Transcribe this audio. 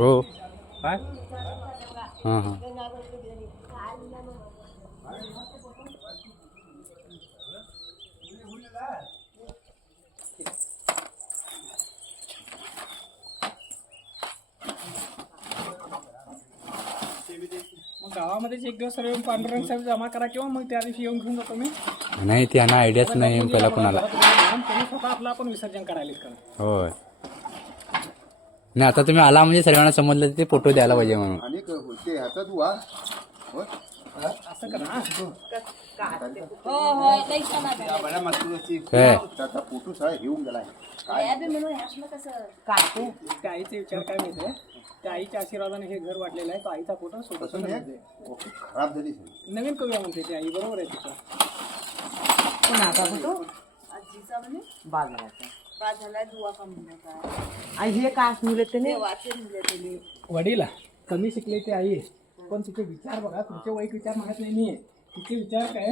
हो. काय? हां हां. गावामध्येच एक दिवस सर्व पांडुरंग साहेब जमा करा किंवा मग त्या दिवशी येऊन घेऊन जातो मी. नाही त्यांना आयडियाच नाही पहिला कोणाला. स्वतः आपलं आपण विसर्जन करायला करा होय. नाही आता तुम्ही आला म्हणजे सर्वांना समजलं की ते फोटो द्यायला पाहिजे म्हणून. आणि क- ते वा होय? असं करा हा. हो हो लई छान आहे. त्या बड्या माणसाची काय? त्याचा फोटो सगळा घेऊन गेलाय. या बी म्हणून ह्यातलं कसं? काढते त्या आईचे विचार काय त्या आईच्या आशीर्वादाने हे घर वाटलेलं आहे. तो आईचा फोटो तसं नाही? ओके, खराब झाली सगळी. नवीन करूया म्हणते ती आई बरोबर आहे तिचं. कुणाचा फोटो आजीचा म्हणे बाजाराचा बा झालाय दुवा का आणि हे का मुले त्याने? देवाचे मुले वडील कमी शिकले ते आई. आहे. पण तिचे विचार बघा तुमचे वाईट विचार मागत नाही मी तिचे विचार काय?